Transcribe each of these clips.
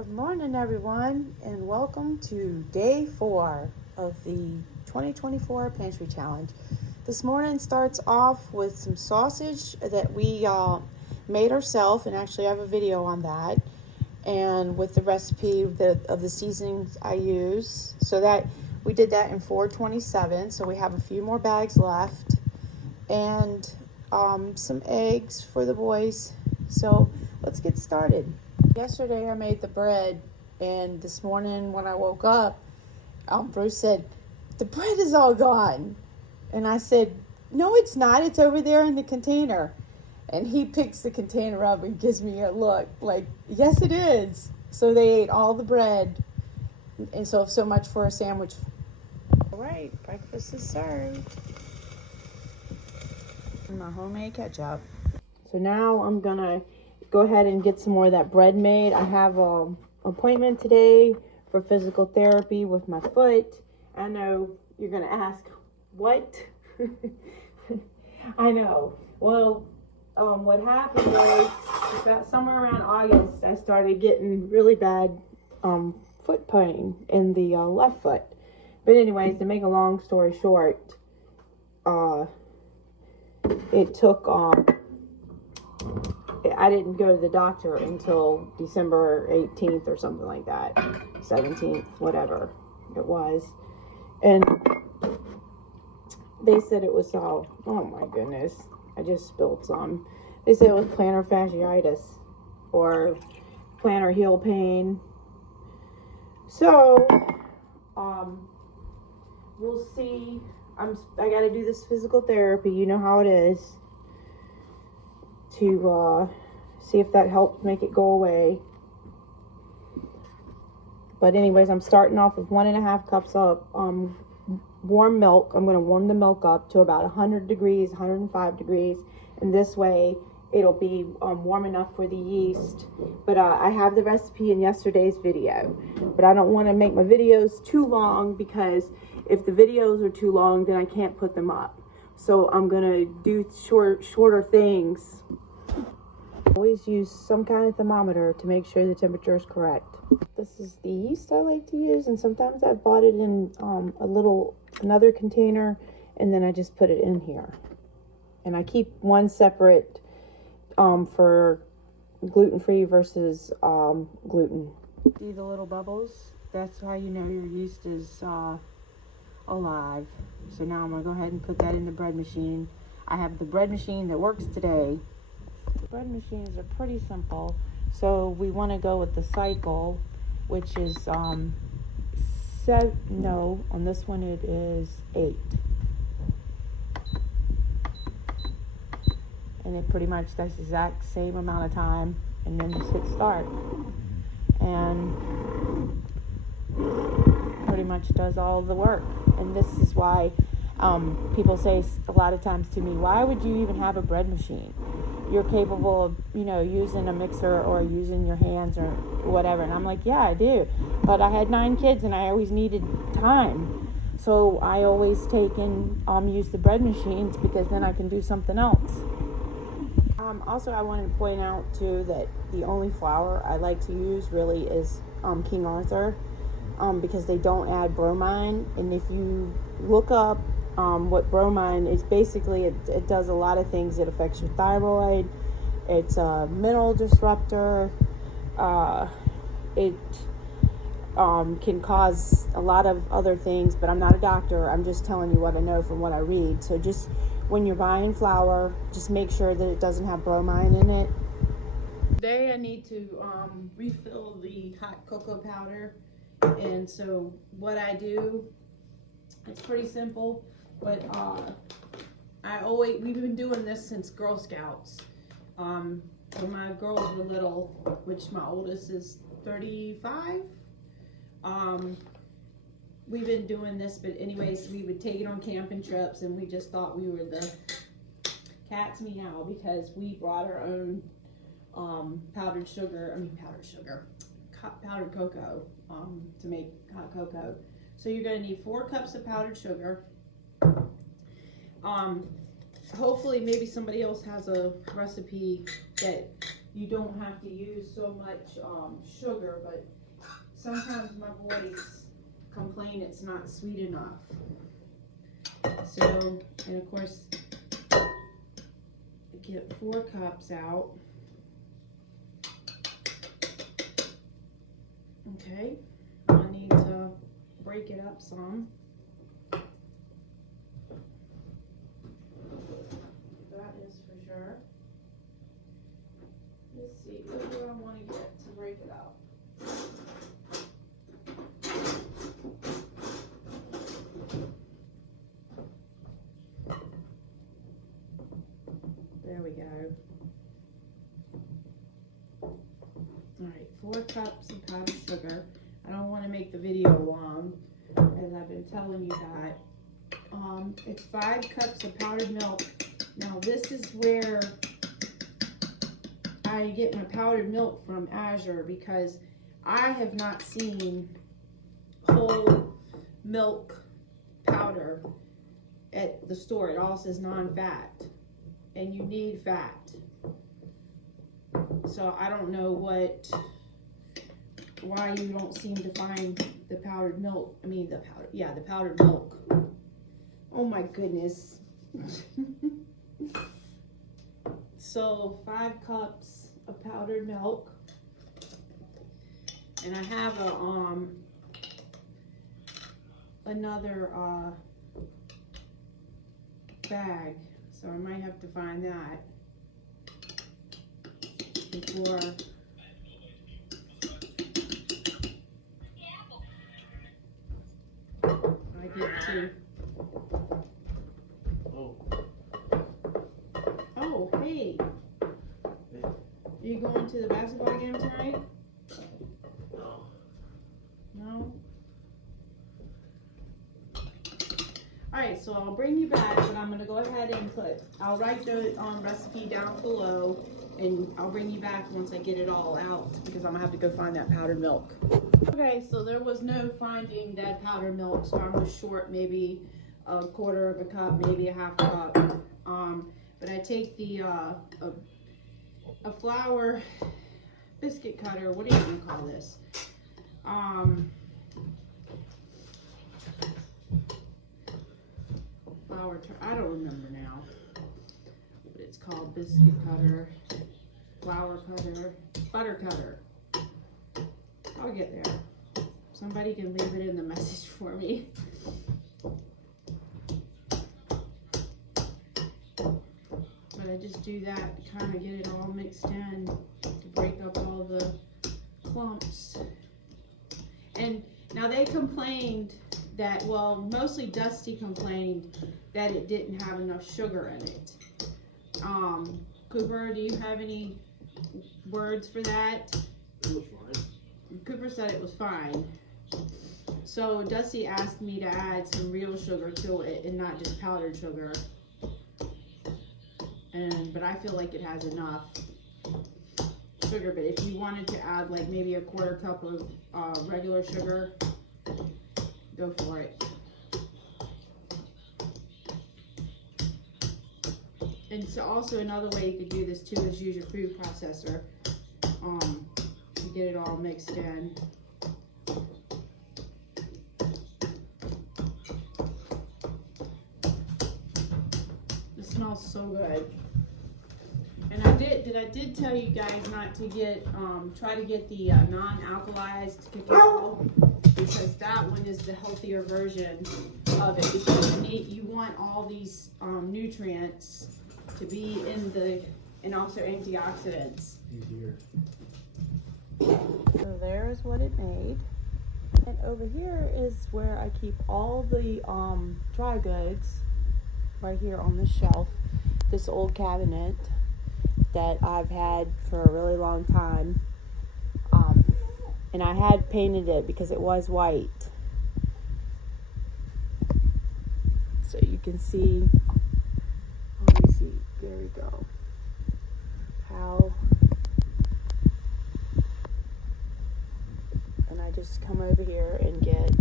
Good morning, everyone, and welcome to day 4 of the 2024 Pantry Challenge. This morning starts off with some sausage that we made ourselves, and actually I have a video on that, and with the recipe of the seasonings I use. So that we did that in 427, so we have a few more bags left, and some eggs for the boys. So let's get started. Yesterday I made the bread, and this morning when I woke up, Bruce said, "The bread is all gone." And I said, "No, it's not. It's over there in the container." And he picks the container up and gives me a look like, "Yes, it is." So they ate all the bread, and so much for a sandwich. All right, breakfast is served. My homemade ketchup. So now I'm gonna go ahead and get some more of that bread made. I have an appointment today for physical therapy with my foot. I know you're gonna ask, what? I know. Well, what happened was about somewhere around August, I started getting really bad foot pain in the left foot. But anyways, to make a long story short, it took I didn't go to the doctor until December 18th or something like that, 17th, whatever it was. And they said it was all, oh my goodness, I just spilled some. They said it was plantar fasciitis or plantar heel pain. So, we'll see. I got to do this physical therapy. You know how it is. To see if that helps make it go away. But anyways, I'm starting off with 1.5 cups of warm milk. I'm going to warm the milk up to about 100 degrees, 105 degrees. And this way it'll be warm enough for the yeast. But I have the recipe in yesterday's video. But I don't want to make my videos too long, because if the videos are too long, then I can't put them up. So I'm going to do shorter things. Always use some kind of thermometer to make sure the temperature is correct. This is the yeast I like to use, and sometimes I bought it in another container, and then I just put it in here. And I keep one separate for gluten-free versus gluten. See the little bubbles? That's how you know your yeast is alive. So now I'm going to go ahead and put that in the bread machine. I have the bread machine that works today. Bread machines are pretty simple, so we want to go with the cycle, which is on this one it is 8, and it pretty much does the exact same amount of time, and then just hit start, and pretty much does all the work. And this is why people say a lot of times to me, why would you even have a bread machine? You're capable of, using a mixer or using your hands or whatever. And I'm like, yeah, I do. But I had 9 kids and I always needed time. So I always use the bread machines, because then I can do something else. Also, I wanted to point out too that the only flour I like to use really is King Arthur, because they don't add bromine. And if you look up what bromine is, basically it does a lot of things. It affects your thyroid. It's a mineral disruptor. It can cause a lot of other things, but I'm not a doctor. I'm just telling you what I know from what I read. So just when you're buying flour, just make sure that it doesn't have bromine in it. Today I need to refill the hot cocoa powder, and so what I do, it's pretty simple. But we've been doing this since Girl Scouts. When my girls were little, which my oldest is 35, we've been doing this. But anyways, we would take it on camping trips, and we just thought we were the cat's meow, because we brought our own powdered cocoa to make hot cocoa. So you're going to need 4 cups of powdered sugar. Hopefully maybe somebody else has a recipe that you don't have to use so much sugar, but sometimes my boys complain it's not sweet enough. So, and of course, get 4 cups out. Okay, I need to break it up some. That is for sure. Let's see, what do I want to get to break it up? There we go. Alright, 4 cups of powdered sugar. I don't want to make the video long, as I've been telling you that. It's 5 cups of powdered milk. Now this is where I get my powdered milk from Azure, because I have not seen whole milk powder at the store. It all says non-fat, and you need fat. So I don't know why you don't seem to find the powdered milk. I mean the powdered milk. Oh my goodness. So 5 cups of powdered milk, and I have another bag, so I might have to find that before I get to. Oh, hey. Are you going to the basketball game tonight? No. No? Alright, so I'll bring you back, but I'm going to go ahead and I'll write the recipe down below, and I'll bring you back once I get it all out, because I'm going to have to go find that powdered milk. Okay, so there was no finding that powdered milk, so I was short maybe a quarter of a cup, maybe a half cup. But I take the a flour biscuit cutter. What do you want to call this? I don't remember now what it's called. Biscuit cutter, flour cutter, butter cutter. I'll get there. Somebody can leave it in the message for me. But I just do that to kind of get it all mixed in, to break up all the clumps. And now they complained that, well, mostly Dusty complained that it didn't have enough sugar in it. Cooper, do you have any words for that? It was fine. Cooper said it was fine. So Dusty asked me to add some real sugar to it and not just powdered sugar. But I feel like it has enough sugar. But if you wanted to add like maybe a quarter cup of regular sugar, go for it. And so also another way you could do this too is use your food processor to get it all mixed in. It smells so good. And I did tell you guys not to get try to get the non-alkalized cacao, because that one is the healthier version of it, because you want all these nutrients to be in and also antioxidants. Easier. So there's what it made. And over here is where I keep all the dry goods, right here on the shelf. This old cabinet that I've had for a really long time. And I had painted it because it was white. So you can see, let me see, there we go. How, and I just come over here and get,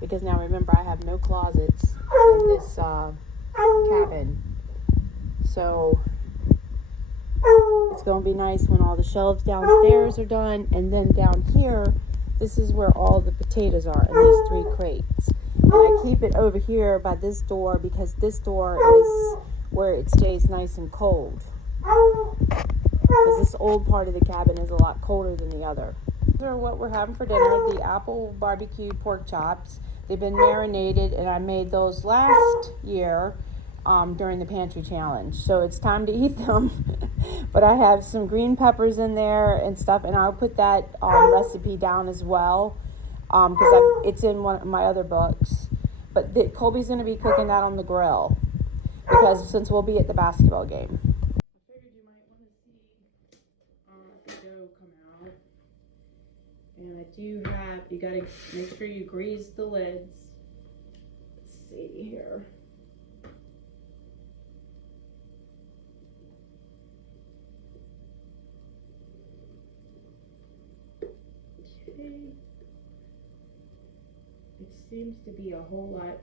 because now remember I have no closets in this cabin. So It's going to be nice when all the shelves downstairs are done. And then down here, this is where all the potatoes are in these 3 crates. And I keep it over here by this door because this door is where it stays nice and cold. Because this old part of the cabin is a lot colder than the other. These are what we're having for dinner, the apple barbecue pork chops. They've been marinated, and I made those last year during the Pantry challenge. So it's time to eat them. But I have some green peppers in there and stuff, and I'll put that recipe down as well because it's in one of my other books. But Colby's going to be cooking that on the grill because since we'll be at the basketball game. I figured you might want to see the dough come out. And I do have, you got to make sure you grease the lids. Let's see here. Okay. It seems to be a whole lot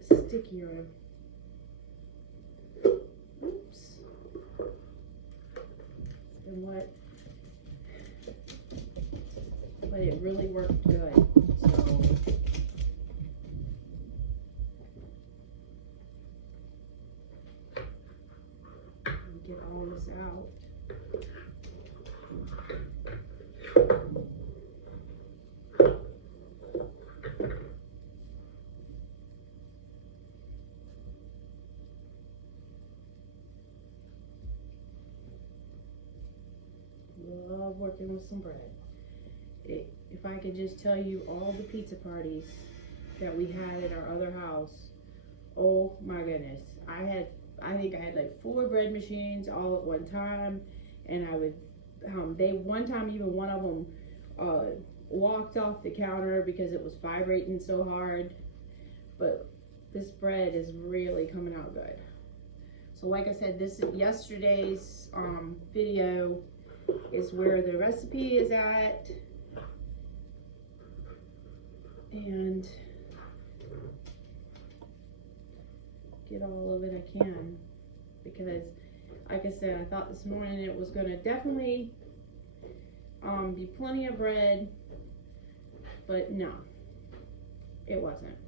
stickier. Oops. Than what? But it really worked good. So get all this out. Love working with some bread. If I could just tell you all the pizza parties that we had at our other house, oh my goodness. I think I had like 4 bread machines all at one time, and I would, one time even one of them walked off the counter because it was vibrating so hard. But this bread is really coming out good. So like I said, this yesterday's video is where the recipe is at. And get all of it I can, because like I said, I thought this morning it was going to definitely be plenty of bread, but no, it wasn't.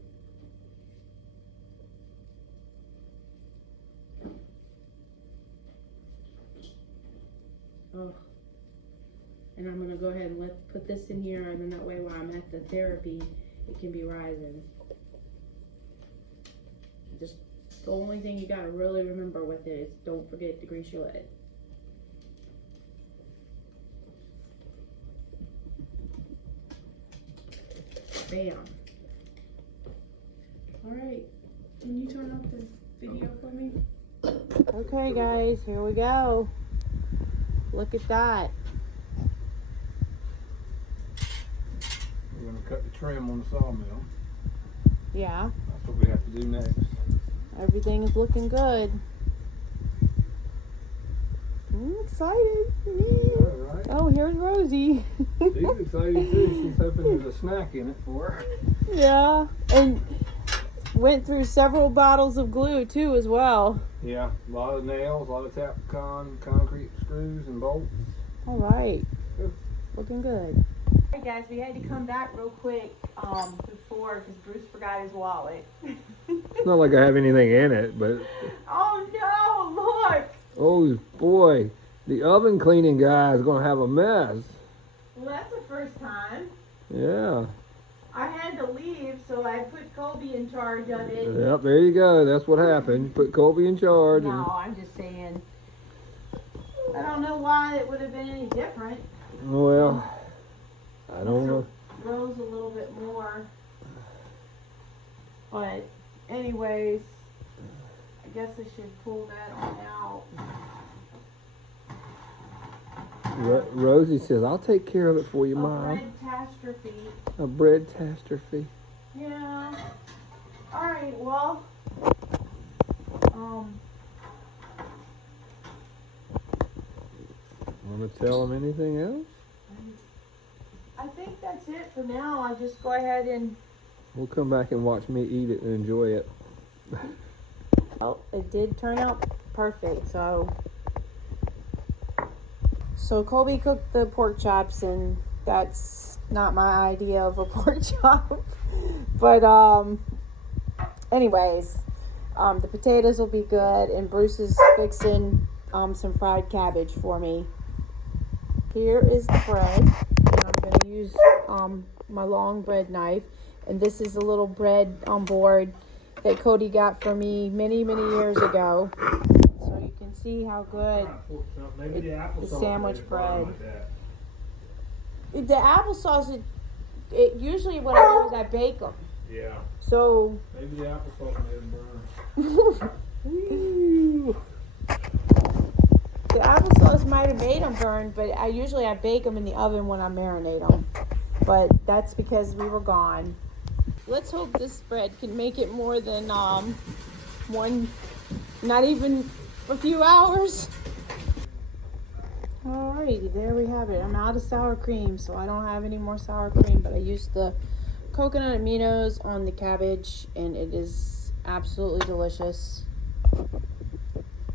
Oh, and I'm going to go ahead and put this in here, and then that way while I'm at the therapy, it can be rising. Just the only thing you gotta really remember with it is don't forget to grease your lid. Bam. Alright, can you turn off the video for me? Okay guys, here we go. Look at that. We're gonna cut the trim on the sawmill. Yeah. That's what we have to do next. Everything is looking good. I'm excited. All right. Oh, here's Rosie. She's excited too. She's hoping there's a snack in it for her. Yeah, and went through several bottles of glue too as well. Yeah, a lot of nails, a lot of concrete screws and bolts. All right. Good. Looking good. Hey guys, we had to come back real quick before because Bruce forgot his wallet. It's not like I have anything in it, but... Oh no, look! Oh boy, the oven cleaning guy is going to have a mess. Well, that's the first time. Yeah. I had to leave, so I put Colby in charge of it. Yep, there you go. That's what happened. Put Colby in charge. No, I'm just saying. I don't know why it would have been any different. Well, I don't know. Rose a little bit more. But anyways, I guess I should pull that on out. Rosie says, I'll take care of it for you, Mom. A bread catastrophe. A bread catastrophe. Yeah. Alright, well. Want to tell them anything else? I think that's it for now. I'll just go ahead and... We'll come back and watch me eat it and enjoy it. Well, it did turn out perfect, so So Colby cooked the pork chops, and that's not my idea of a pork chop. But anyways, the potatoes will be good, and Bruce is fixing some fried cabbage for me. Here is the bread, and I'm going to use my long bread knife, and this is a little bread board that Cody got for me many years ago. So you can see how good the sandwich bread. The applesauce, it usually what I do is I bake them. Yeah. So maybe the applesauce made them burn. The applesauce might have made them burn, but I usually bake them in the oven when I marinate them. But that's because we were gone. Let's hope this bread can make it more than not even a few hours. Alrighty, there we have it. I'm out of sour cream, so I don't have any more sour cream, but I used the coconut aminos on the cabbage, and it is absolutely delicious.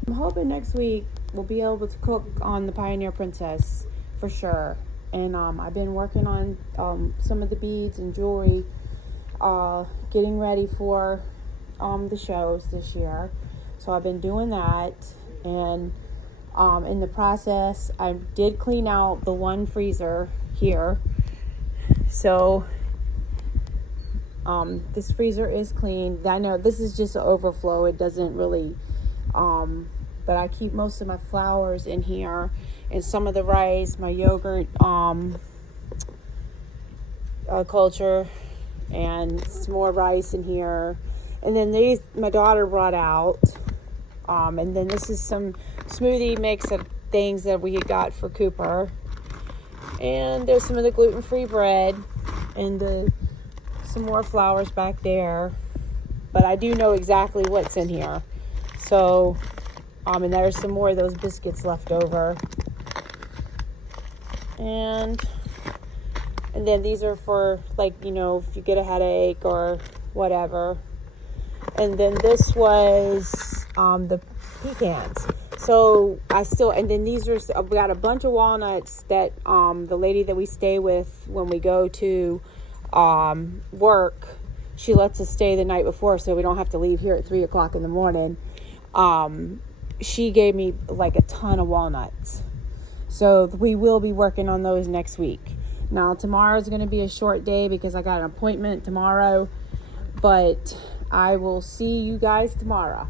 I'm hoping next week we'll be able to cook on the Pioneer Princess for sure. And I've been working on some of the beads and jewelry, getting ready for the shows this year. So I've been doing that, and in the process I did clean out the one freezer here. So this freezer is clean. I know this is just an overflow, it doesn't really but I keep most of my flours in here, and some of the rice, my yogurt culture, and some more rice in here. And then these my daughter brought out, and then this is some smoothie mix of things that we got for Cooper. And there's some of the gluten-free bread, and some more flours back there. But I do know exactly what's in here. So, and there's some more of those biscuits left over. And then these are for, like, you know, if you get a headache or whatever. And then this was the pecans. So and then these are, we got a bunch of walnuts that the lady that we stay with when we go to work, she lets us stay the night before so we don't have to leave here at 3 o'clock in the morning. She gave me like a ton of walnuts. So we will be working on those next week. Now tomorrow's going to be a short day because I got an appointment tomorrow, but I will see you guys tomorrow.